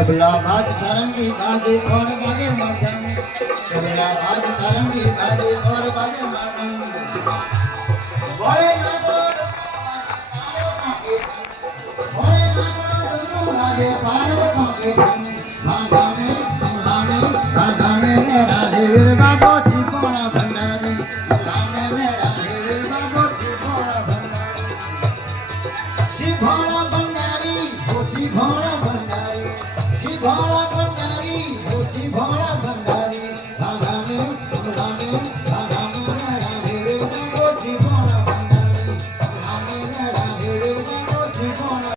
कबला बाज सारंगी बाजे और बाजे मर्दन, कबला बाज सारंगी बाजे और बाजे मर्दन। बोले ना बोले राधे पार्वती के मांगा में राधे वीर बाबू त्रिकोणा भंडारी, मांगा में राधे वीर बाबू त्रिकोणा भंडारी, त्रिकोणा भंडारी हो त्रिकोणा भंडारी, त्रिकोणा भंडारी हो त्रिकोणा भंडारी, मांगा में राधे वीर बाबू त्रिकोणा भंडारी, मांगा में राधे वीर बाबू त्रिकोणा।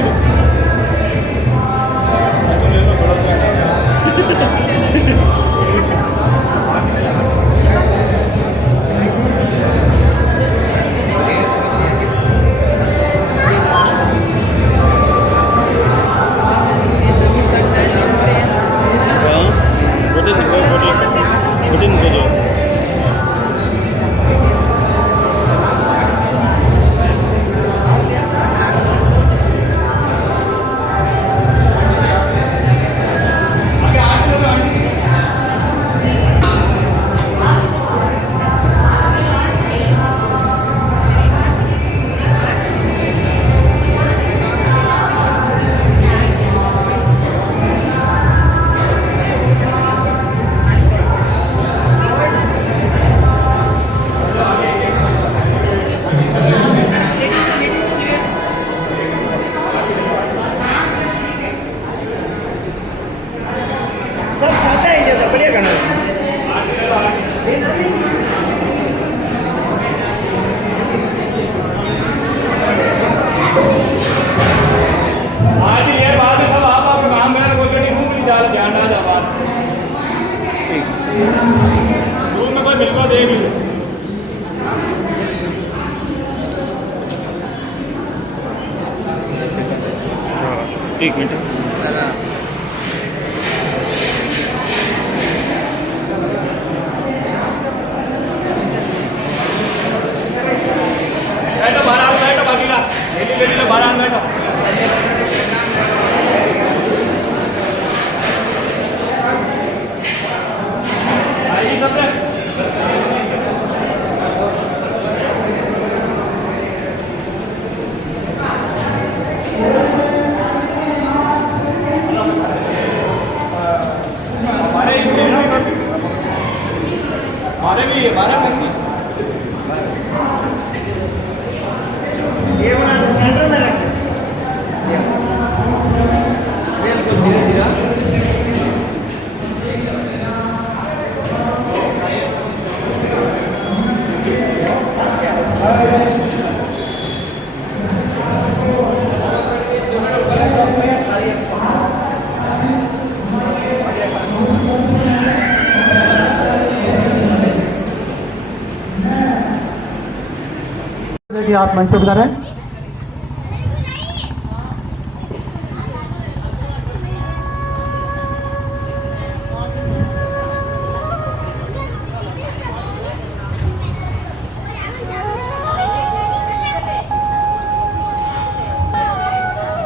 जी तो रूम में कोई मिल को देख लीजिए। एक मिनट बैठो, बाहर बैठो, बाकी का लेडी बाहर बैठो। कि आप मंच पर बता रहे हैं।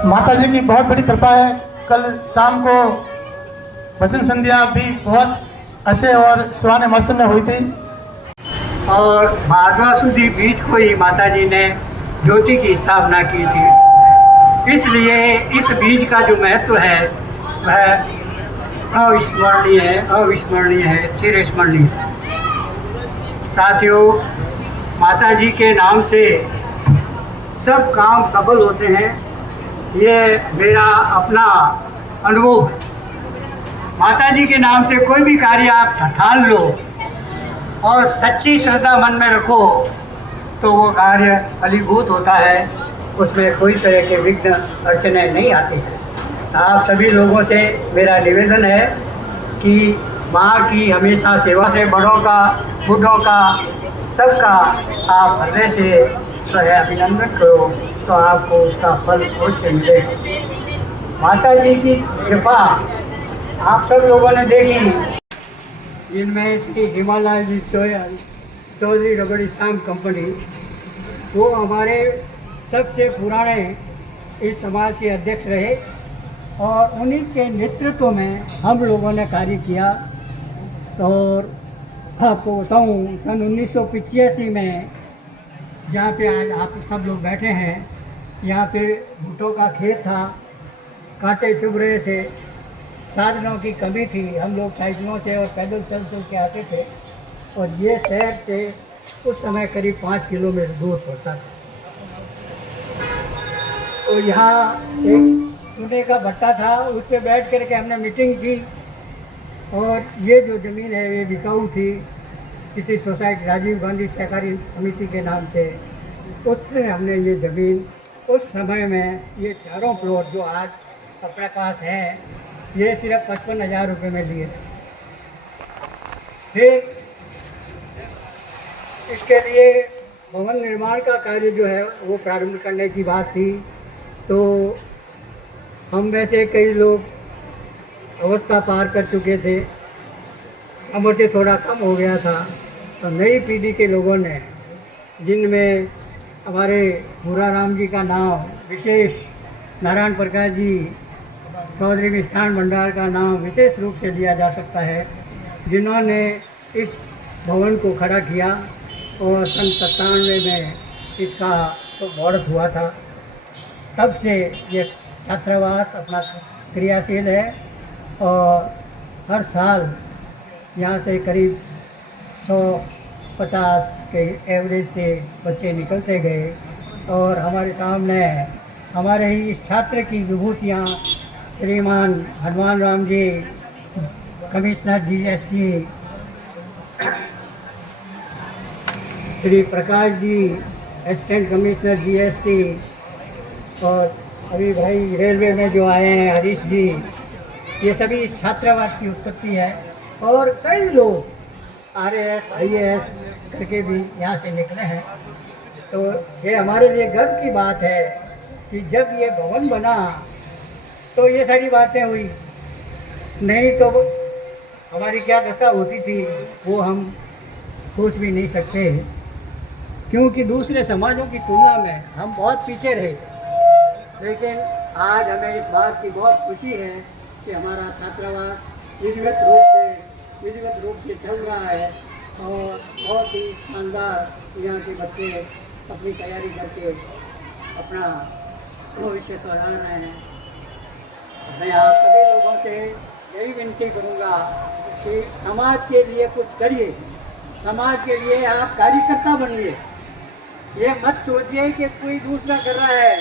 माता जी की बहुत बड़ी कृपा है। कल शाम को भजन संध्या भी बहुत अच्छे और सुहाने मौसम में हुई थी और भाद्रवा सुदी बीज को ही माता जी ने ज्योति की स्थापना की थी। इसलिए इस बीज का जो महत्व है वह अविस्मरणीय है, चिरस्मरणीय है। साथियों, माता जी के नाम से सब काम सफल होते हैं, ये मेरा अपना अनुभव है। माता जी के नाम से कोई भी कार्य आप ठान लो और सच्ची श्रद्धा मन में रखो तो वो कार्य फलीभूत होता है, उसमें कोई तरह के विघ्न अड़चने नहीं आते हैं। आप सभी लोगों से मेरा निवेदन है कि माँ की हमेशा सेवा से बड़ों का, बूढ़ों का, सबका आप हृदय से स्वयं अभिनंदन करो तो आपको उसका फल अवश्य मिलेगा। माता जी की कृपा आप सब लोगों ने देखी। इनमें श्री हिमालय जी चौधरी रबड़ी स्टाम्प कंपनी, वो हमारे सबसे पुराने इस समाज के अध्यक्ष रहे और उन्हीं के नेतृत्व में हम लोगों ने कार्य किया। और आपको बताऊं, सन 1985 में जहाँ पे आज आप सब लोग बैठे हैं, यहाँ पे भुट्टो का खेत था, कांटे चुभ रहे थे, साधनों की कमी थी, हम लोग साइकिलों से और पैदल चल चल के आते थे और ये शहर से उस समय करीब 5 किलोमीटर दूर पड़ता था। तो यहाँ एक चूने का भट्टा था, उस पर बैठ कर के हमने मीटिंग की और ये जो ज़मीन है ये बिकाऊ थी किसी सोसाइटी राजीव गांधी सहकारी समिति के नाम से, उसमें हमने ये ज़मीन उस समय में ये चारों फ्लोर जो आज अपने पास हैं, ये सिर्फ 55,000 रुपये में लिए थे। फिर इसके लिए भवन निर्माण का कार्य जो है वो प्रारंभ करने की बात थी, तो हम में से कई लोग अवस्था पार कर चुके थे, सामर्थ्य थोड़ा कम हो गया था, तो नई पीढ़ी के लोगों ने, जिनमें हमारे भूरा राम जी का नाम, विशेष नारायण प्रकाश जी चौधरी मिष्ठान भंडार का नाम विशेष रूप से लिया जा सकता है, जिन्होंने इस भवन को खड़ा किया और सन 97 में इसका मुहूर्त हुआ था। तब से ये छात्रावास अपना क्रियाशील है और हर साल यहाँ से करीब 150 के एवरेज से बच्चे निकलते गए और हमारे सामने हमारे ही इस छात्र की विभूतियाँ श्रीमान Hanuman Ram ji, commissioner GST, Shri Prakash ji, assistant commissioner GST, और अभी भाई रेलवे में जो आए हैं हरीश जी, ये सभी इस छात्रावास की उत्पत्ति है। और कई लोग RAS IAS करके भी यहाँ से निकले हैं। तो ये हमारे लिए गर्व की बात है कि जब ये भवन बना तो ये सारी बातें हुई, नहीं तो हमारी क्या दशा होती थी वो हम सोच भी नहीं सकते, क्योंकि दूसरे समाजों की तुलना में हम बहुत पीछे रहे थे। लेकिन आज हमें इस बात की बहुत खुशी है कि हमारा छात्रावास विधिवत रूप से चल रहा है और बहुत ही शानदार यहाँ के बच्चे अपनी तैयारी करके अपना भविष्य सुधार रहे हैं। मैं आप सभी लोगों से यही विनती करूँगा कि समाज के लिए कुछ करिए, समाज के लिए आप कार्यकर्ता बनिए। ये मत सोचिए कि कोई दूसरा कर रहा है,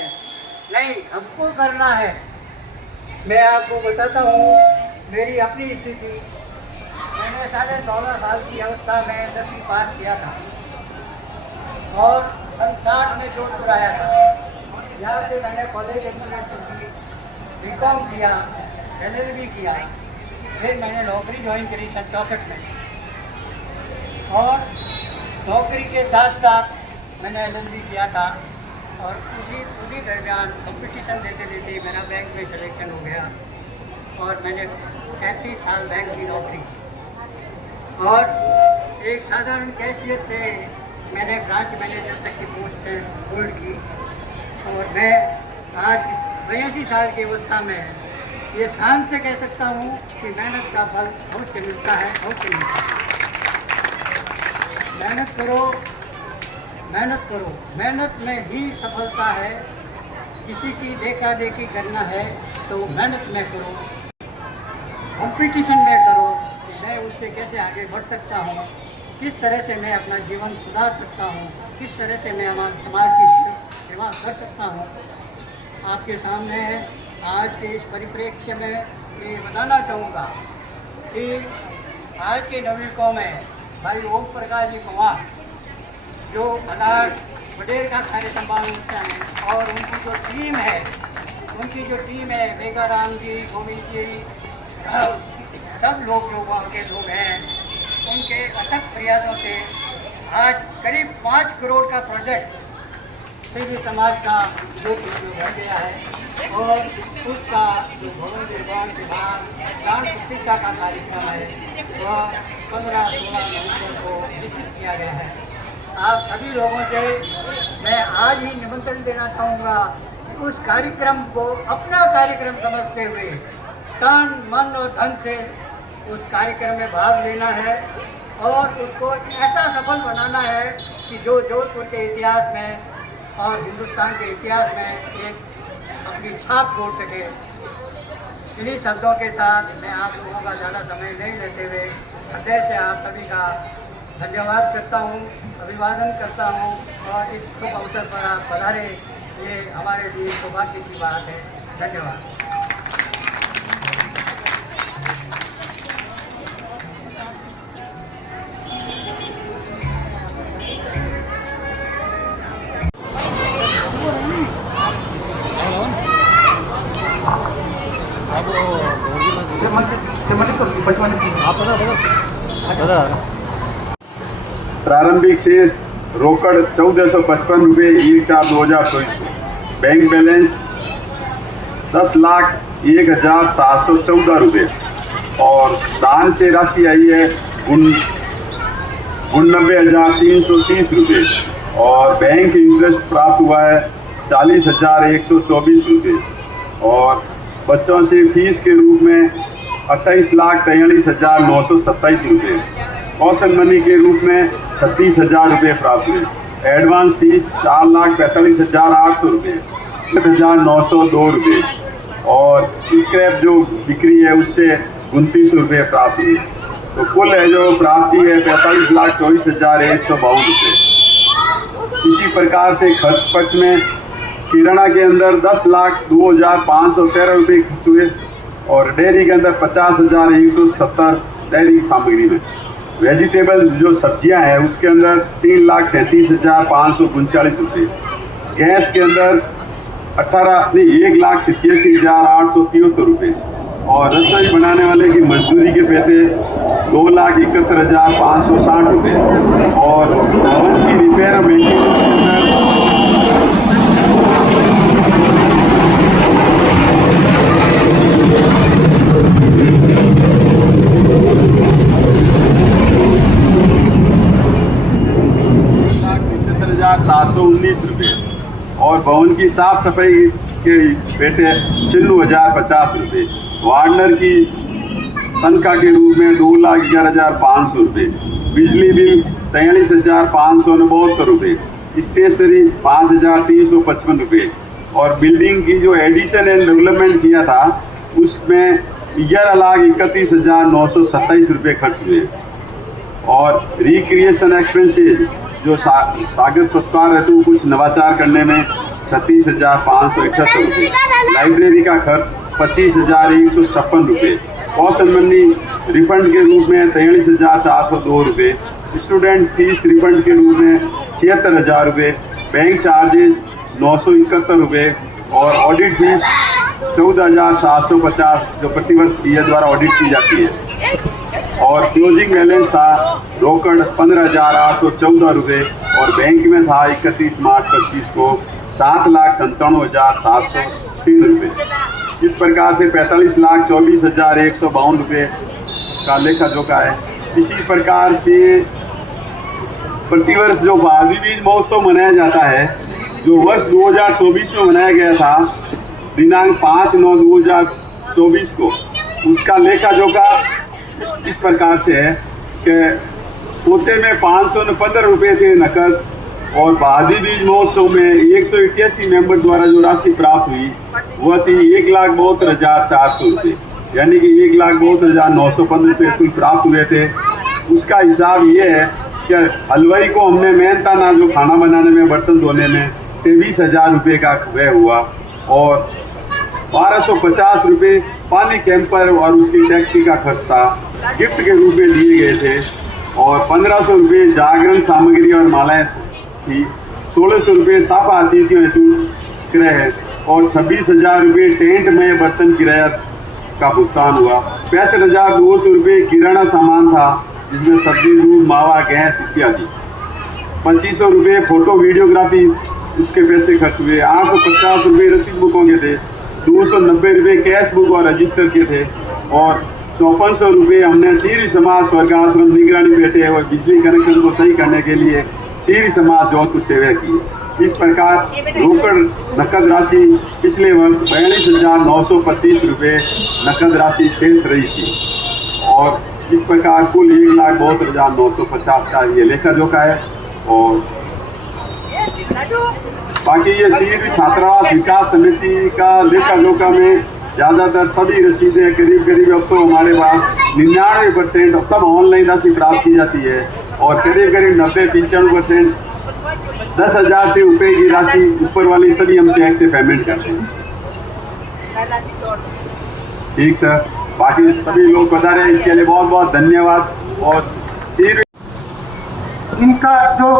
नहीं, हमको करना है। मैं आपको बताता हूँ मेरी अपनी स्थिति। मैंने 16.5 साल की अवस्था में 10वीं पास किया था और सन 60 में जोधपुर आया था। यहाँ से मैंने कॉलेज एजुकेशन की, BCom किया, LLB किया, फिर मैंने नौकरी ज्वाइन करी सन 64 में, और नौकरी के साथ साथ मैंने LLB किया था। और उसी दरमियान कंपटीशन देते देते मेरा बैंक में सिलेक्शन हो गया और मैंने 37 साल बैंक की नौकरी की। और एक साधारण कैशियर से मैंने ब्रांच मैनेजर तक की पोस्ट होल्ड की। और मैं आज 82 साल की अवस्था में ये शान से कह सकता हूँ कि मेहनत का फल अवश्य मिलता है, अवश्य मिलता है। मेहनत करो, मेहनत करो, मेहनत में ही सफलता है। किसी की देखा देखी करना है तो मेहनत में करो, कंपटीशन में करो कि मैं उससे कैसे आगे बढ़ सकता हूँ, किस तरह से मैं अपना जीवन सुधार सकता हूँ, किस तरह से मैं हमारे समाज की सेवा कर सकता हूँ। आपके सामने आज के इस परिप्रेक्ष्य में ये बताना चाहूँगा कि आज के नवयुवकों में भाई ओम प्रकाश जी पवार जो बनारस वडेर का कार्य संभालते हैं, और उनकी जो टीम है, मेघा राम जी, गोविंद जी, सब लोग जो वहाँ के लोग हैं, उनके अथक प्रयासों से आज करीब 5 करोड़ का प्रोजेक्ट सिविल समाज का जो बढ़ गया है, और उसका जो भवन निर्माण के बाद प्राण प्रतिष्ठा का कार्यक्रम है वह 15-16 नवंबर को निश्चित किया गया है। आप सभी लोगों से मैं आज ही निमंत्रण देना चाहूँगा कि उस कार्यक्रम को अपना कार्यक्रम समझते हुए तन मन और धन से उस कार्यक्रम में भाग लेना है और उसको ऐसा सफल बनाना है कि जो जोधपुर के इतिहास में और हिंदुस्तान के इतिहास में एक अपनी छाप छोड़ सके। इन्हीं शब्दों के साथ मैं आप लोगों का ज़्यादा समय नहीं लेते हुए हृदय से आप सभी का धन्यवाद करता हूँ, अभिवादन करता हूँ, और इस शुभ अवसर पर आप पधारे, ये हमारे लिए सौभाग्य की बात है। धन्यवाद। प्रारंभिक शेष रोकड़ 1455 रुपये 1/4/2024 को। बैंक बैलेंस 10,01,714 रुपये और दान से राशि आई है 89,330 रुपये और बैंक इंटरेस्ट प्राप्त हुआ है 40,124 रुपये और बच्चों से फीस के रूप में 28,43,927 रुपये, कौशन मनी के रूप में 36,000 रुपये प्राप्त हुए। एडवांस फीस 4,45,800 रुपये, 1,902 रुपये और स्क्रैप जो बिक्री है उससे 29 रुपये प्राप्त हुई। तो कुल है जो प्राप्ति है 45,24,152 रुपये। इसी प्रकार से खर्च पक्ष में किराना के अंदर 10,02,513 रुपये खर्च हुए और डेयरी के अंदर 50,170 डेयरी सामग्री में। वेजिटेबल जो सब्जियां हैं उसके अंदर 3,37,539 रुपये। गैस के अंदर 1,87,873 रुपये और रसोई बनाने वाले की मजदूरी के पैसे 2,71,560 रुपये और भवन की रिपेयर और मेंटेनेंस के अंदर 719 रुपये और भवन की साफ सफाई के बेटे 96,050 रुपये। वार्डनर की तनख्वाह के रूप में 2,11,500 रुपये। बिजली बिल 43,569 रुपये। स्टेशनरी 5,355 रुपये और बिल्डिंग की जो एडिशन एंड डेवलपमेंट किया था उसमें 11,31,927 रुपये खर्च हुए और रिक्रिएशन एक्सपेंसेज जो स्वागत सत्कार हेतु कुछ नवाचार करने में 36,571 रुपये। लाइब्रेरी का खर्च 25,156 रुपये। कौशन मनी रिफंड के रूप में 43,402 रुपये। स्टूडेंट फीस रिफंड के रूप में 76,000 रुपये। बैंक चार्जेस 971 रुपये और ऑडिट फीस 14,750 जो प्रतिवर्ष सीए द्वारा ऑडिट की जाती है और क्लोजिंग बैलेंस था रोकड़ 15,814 रुपये और बैंक में था 31 मार्च 25 को 7,97,703 रुपये। इस प्रकार से 45,24,152 रुपये का लेखा जोखा है। इसी प्रकार से प्रतिवर्ष जो भावी बीज महोत्सव मनाया जाता है जो वर्ष 2024 में मनाया गया था दिनांक 5/9/2024 को, उसका लेखा जोखा इस प्रकार से है कि पोते में 515 रुपये थे नकद और भादी बीज महोत्सव में 188 मेंबर द्वारा जो राशि प्राप्त हुई वह थी 1,72,400 रुपये, यानी कि 1,72,915 रुपये कुल प्राप्त हुए थे। उसका हिसाब ये है कि हलवाई को हमने मेहनता ना जो खाना बनाने में बर्तन धोने में 23,000 रुपये का व्यय हुआ और 1,250 रुपये पानी कैंपर और उसकी टैक्सी का खर्च था, गिफ्ट के रूप में लिए गए थे और 1,500 रुपये जागरण सामग्री और मालाएं थी, 1,600 रुपये साफा अतिथियों हेतु क्रय और 26,000 रुपये टेंट में बर्तन किराया का भुगतान हुआ। 65,200 रुपये किराना सामान था जिसमें सब्जी, दूध, मावा, गैस इत्यादि। 2,500 रुपये फोटो वीडियोग्राफी उसके पैसे खर्च हुए। 850 रुपये रसीद बुकों के थे। 290 रुपये कैश बुक और रजिस्टर के थे और 5400 रुपये हमने सीरी समाज स्वर्गाश्रम निगरानी बैठे और बिजली कनेक्शन को सही करने के लिए सीरी समाज जोधपुर सेवा की। इस प्रकार रोकड़ नकद राशि पिछले वर्ष 42,925 रुपये नकद राशि शेष रही थी और इस प्रकार कुल 1,62,950 का ये लेखा जोखा है। और बाकी ये सीधी छात्रावास विकास समिति का लेखा जोखा में ज़्यादातर सभी रसीदें करीब अब तो हमारे पास 99% सब ऑनलाइन राशि प्राप्त की जाती है और करीब 90-95% 10,000 से ऊपर की राशि ऊपर वाली सभी हम चेक से पेमेंट करते हैं। ठीक सर, बाकी सभी लोग बता रहे हैं इसके लिए बहुत बहुत धन्यवाद। और इनका जो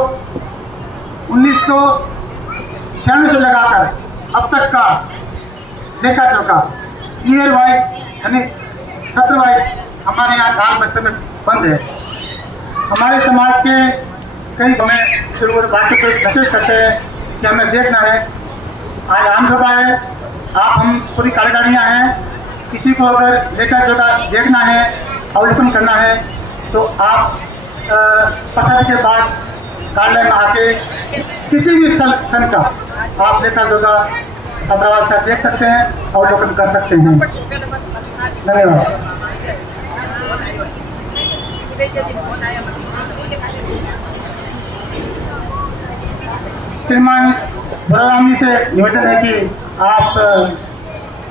1996 से लगाकर अब तक का लेखा जोखा ईयर वाइज यानी सत्र वाइज हमारे यहाँ दाल बस्ते में बंद है। हमारे समाज के कई हमें फिर व्हाट्सएप पर मैसेज करते हैं कि हमें देखना है। आज आम सभा है, आप हम पूरी कार्यकारिणियाँ हैं, किसी को अगर लेकर जगह देखना है, अवलोकन करना है तो आप प्रसाद के बाद कार्यालय में आके किसी भी सन का आप लेकर जगह छात्रावास का देख सकते हैं, अवलोकन कर सकते हैं। धन्यवाद। श्रीमान भोलाराम जी से निवेदन है कि आप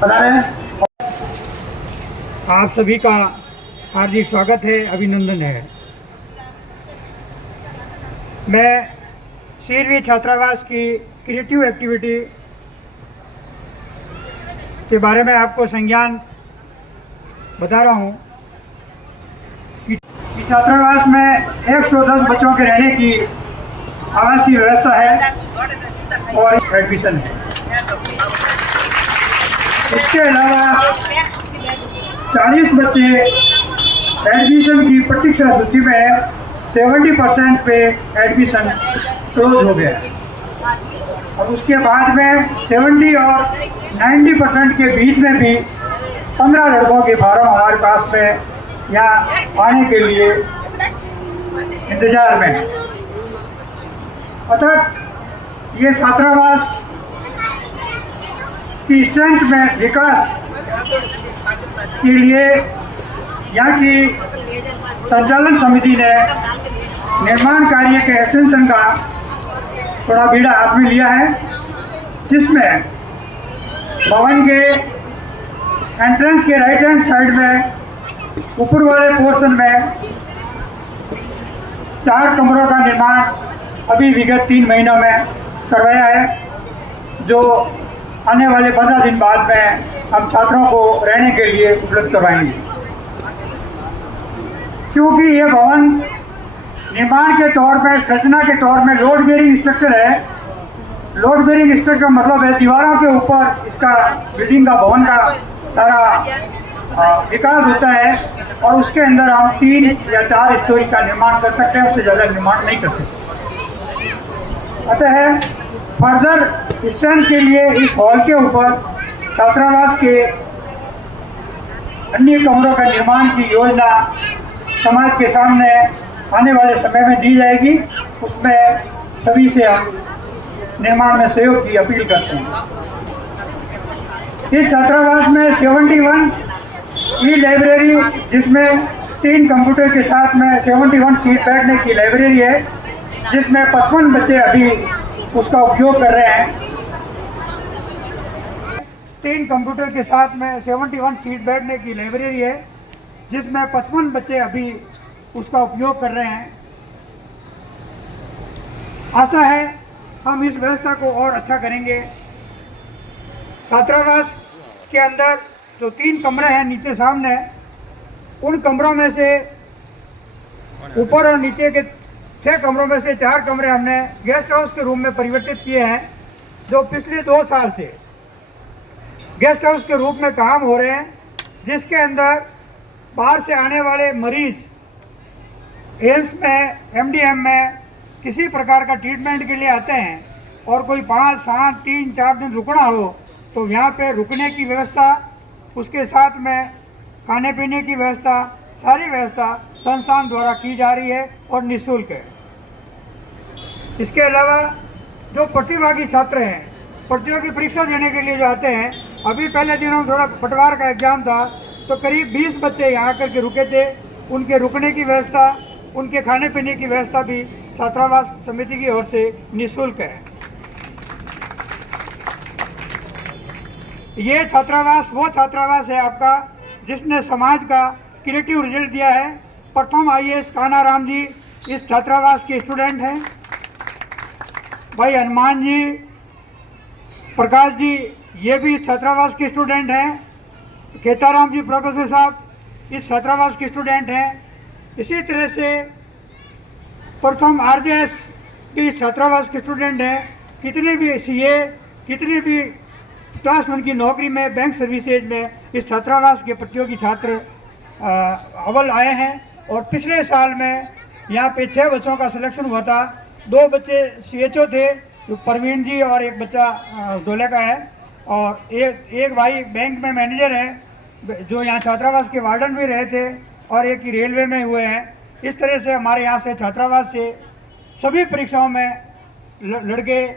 पधारें। आप सभी का हार्दिक स्वागत है, अभिनंदन है। मैं शीरवी छात्रावास की क्रिएटिव एक्टिविटी के बारे में आपको संज्ञान बता रहा हूँ कि छात्रावास में 110 बच्चों के रहने की आवासीय व्यवस्था है और एडमिशन है। इसके अलावा 40 बच्चे एडमिशन की प्रतीक्षा सूची में है। 70% पे एडमिशन क्लोज हो गया और उसके बाद में 70 और 90% के बीच में भी 15 लड़कों के फार्म हमारे पास में यहाँ आने के लिए इंतजार में है। अर्थात ये छात्रावास की स्ट्रेंथ में विकास के लिए यहाँ की संचालन समिति ने निर्माण कार्य के एक्सटेंशन का थोड़ा बीड़ा हाथ में लिया है, जिसमें भवन के एंट्रेंस के राइट हैंड साइड में ऊपर वाले पोर्शन में 4 कमरों का निर्माण अभी विगत 3 महीनों में करवाया है, जो आने वाले 15 दिन बाद में हम छात्रों को रहने के लिए उपलब्ध करवाएंगे। क्योंकि ये भवन निर्माण के तौर पर, संरचना के तौर में लोड बेयरिंग स्ट्रक्चर है। लोड बेयरिंग स्ट्रक्चर मतलब है दीवारों के ऊपर इसका बिल्डिंग का, भवन का सारा विकास होता है और उसके अंदर हम 3 या 4 स्टोरी का निर्माण कर सकते हैं, उससे ज़्यादा निर्माण नहीं कर सकते। अतः फर्दर स्ट्रेंथ के लिए इस हॉल के ऊपर छात्रावास के अन्य कमरों का निर्माण की योजना समाज के सामने आने वाले समय में दी जाएगी। उसमें सभी से हम निर्माण में सहयोग की अपील करते हैं। इस छात्रावास में 71 ई लाइब्रेरी, जिसमें 3 कंप्यूटर के साथ में 71 सीट बैठने की लाइब्रेरी है, जिसमें 55 बच्चे अभी उसका उपयोग कर रहे हैं। 3 कंप्यूटर के साथ में 71 सीट बैठने की लाइब्रेरी है, जिसमें 55 बच्चे अभी उसका उपयोग कर रहे हैं। आशा है हम इस व्यवस्था को और अच्छा करेंगे। छात्रावास के अंदर जो 3 कमरे हैं नीचे सामने, उन कमरों में से ऊपर और नीचे के 6 कमरों में से 4 कमरे हमने गेस्ट हाउस के रूम में परिवर्तित किए हैं, जो पिछले 2 साल से गेस्ट हाउस के रूप में काम हो रहे हैं, जिसके अंदर बाहर से आने वाले मरीज एम्स में, एमडीएम में किसी प्रकार का ट्रीटमेंट के लिए आते हैं और कोई 5, 7, 3, 4 दिन रुकना हो तो यहाँ पे रुकने की व्यवस्था, उसके साथ में खाने पीने की व्यवस्था, सारी व्यवस्था संस्थान द्वारा की जा रही है और निःशुल्क है। इसके अलावा जो प्रतिभागी छात्र हैं, प्रतियोगी परीक्षा देने के लिए जो आते हैं, अभी पहले दिनों में थोड़ा पटवार का एग्जाम था तो करीब 20 बच्चे यहाँ आकर के रुके थे। उनके रुकने की व्यवस्था, उनके खाने पीने की व्यवस्था भी छात्रावास समिति की ओर से निःशुल्क है। ये छात्रावास वो छात्रावास है आपका जिसने समाज का क्रिएटिव रिजल्ट दिया है। प्रथम आईएएस कान्हाराम जी इस छात्रावास के स्टूडेंट हैं। भाई हनुमान जी, प्रकाश जी, ये भी इस छात्रावास के स्टूडेंट हैं। खेताराम जी प्रोफेसर साहब इस छात्रावास के स्टूडेंट हैं। इसी तरह से प्रथम आरजेएस के इस छात्रावास के स्टूडेंट हैं। कितने भी सीए, कितने भी क्लास 1 की नौकरी में, बैंक सर्विसेज में इस छात्रावास के प्रतियोगी छात्र अव्वल आए हैं। और पिछले साल में यहाँ पे 6 बच्चों का सिलेक्शन हुआ था। 2 बच्चे CHO थे, जो परवीन जी, और एक बच्चा धोले का है, और एक भाई बैंक में मैनेजर है, जो यहाँ छात्रावास के वार्डन भी रहे थे, और एक ही रेलवे में हुए हैं। इस तरह से हमारे यहाँ से छात्रावास से सभी परीक्षाओं में लड़के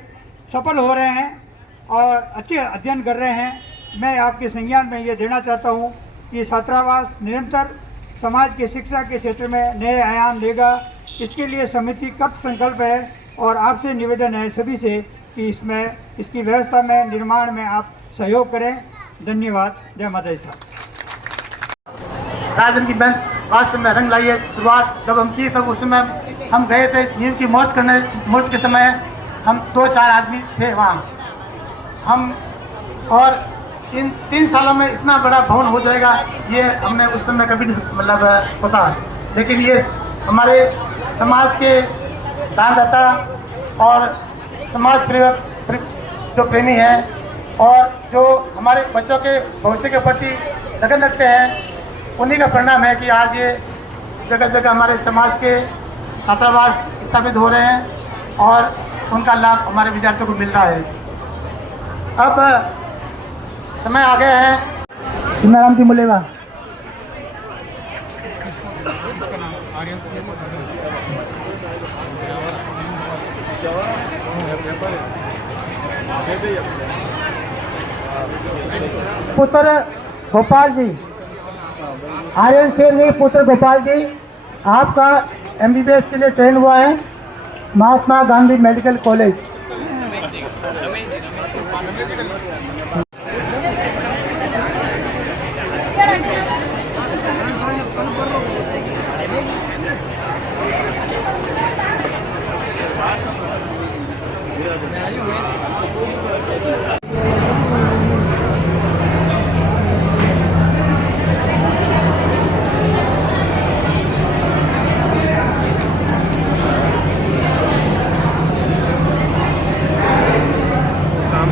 सफल हो रहे हैं और अच्छे अध्ययन कर रहे हैं। मैं आपके संज्ञान में ये देना चाहता हूँ कि छात्रावास निरंतर समाज के शिक्षा के क्षेत्र में नए आयाम देगा। इसके लिए समिति कृत संकल्प है और आपसे निवेदन है सभी से कि इसकी व्यवस्था में, निर्माण में आप सहयोग करें। धन्यवाद। जय माता दी साहब। राजन की बेंच वास्तव में रंग लाई है। शुरुआत जब हम की तब उस समय हम गए थे नींव की मुहूर्त के समय हम 2-4 आदमी थे वहाँ। हम और इन 3 सालों में इतना बड़ा भवन हो जाएगा ये हमने उस समय कभी मतलब सोचा। लेकिन ये हमारे समाज के दानदाता और समाज जो प्रेमी हैं और जो हमारे बच्चों के भविष्य के प्रति लगन रखते हैं, उन्हीं का परिणाम है कि आज ये जगह जगह हमारे समाज के छात्रावास स्थापित हो रहे हैं और उनका लाभ हमारे विद्यार्थियों को मिल रहा है। अब समय आ गया है सीमाराम जी मुलेगा। पुत्र गोपाल जी, आर्यन शेरवी पुत्र गोपाल जी, आपका MBBS के लिए चयन हुआ है महात्मा गांधी मेडिकल कॉलेज।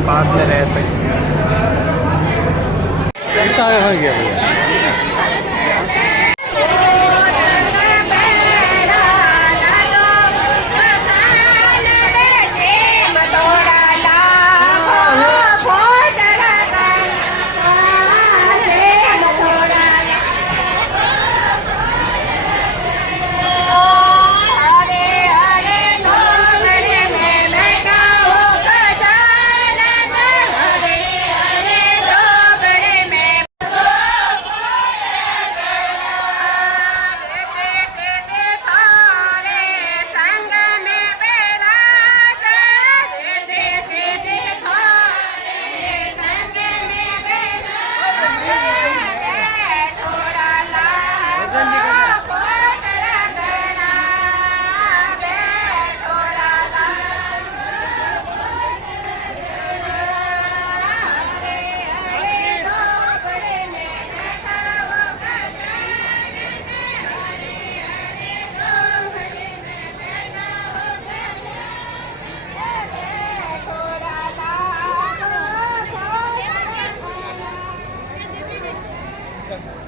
बाद में रह सकते हैं। Thank you.